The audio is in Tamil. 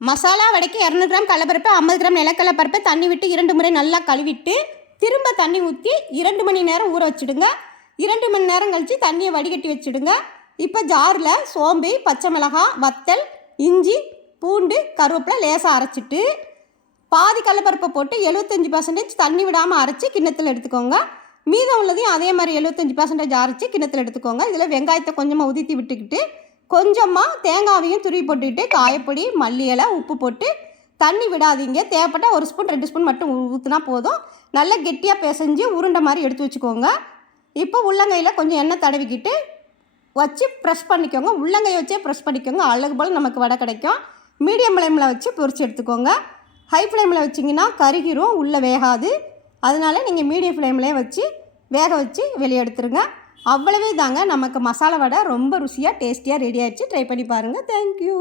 மசாலா வடைக்கு 200 கிராம் கடலப்பருப்பு, 50 கிராம் நிலக்கடலை பருப்பு தண்ணி விட்டு 2 முறை நல்லா கழுவிட்டு திரும்ப தண்ணி ஊற்றி 2 மணி நேரம் ஊற வச்சுடுங்க. 2 மணி நேரம் கழித்து தண்ணியை வடிகட்டி வச்சுடுங்க. இப்போ ஜாரில் சோம்பு, பச்சை மிளகாய், வத்தல், இஞ்சி, பூண்டு, கருவேப்பிலை லேசாக அரைச்சிட்டு பாதி கடலப்பருப்பை போட்டு 75% தண்ணி விடாமல் அரைச்சி கிண்ணத்தில் எடுத்துக்கோங்க. மீதம் உள்ளதையும் அதே மாதிரி 75% அரைச்சி கிண்ணத்தில் எடுத்துக்கோங்க. இதில் வெங்காயத்தை கொஞ்சமாக உதிர்த்தி விட்டுக்கிட்டு கொஞ்சமாக தேங்காவையும் துருவி போட்டுக்கிட்டு காயப்பொடி, மல்லி இலை, உப்பு போட்டு தண்ணி விடாதீங்க. தேவைப்பட்டால் 1 ஸ்பூன் 2 ஸ்பூன் மட்டும் ஊற்றினா போதும். நல்லா கெட்டியாக பிசைஞ்சு உருண்டை மாதிரி எடுத்து வச்சுக்கோங்க. இப்போ உள்ளங்கையில் கொஞ்சம் எண்ணெய் தடவிக்கிட்டு வச்சு ப்ரெஷ் பண்ணிக்கோங்க. உள்ளங்கையை வச்சே ப்ரெஷ் பண்ணிக்கோங்க. அழகு போல் நமக்கு வடை கிடைக்கும். மீடியம் ஃப்ளேமில் வச்சு பொரிச்சு எடுத்துக்கோங்க. ஹை ஃப்ளேமில் வச்சிங்கன்னா கருகிரும், உள்ளே வேகாது. அதனால் நீங்கள் மீடியம் ஃப்ளேம்லேயே வச்சு வேக வச்சு வெளியே எடுத்துருங்க. அவ்வளவே தாங்க, நமக்கு மசாலா வடை ரொம்ப ருசியாக டேஸ்டியாக ரெடி ஆகிடுச்சு. ட்ரை பண்ணி பாருங்கள். தேங்க்யூ.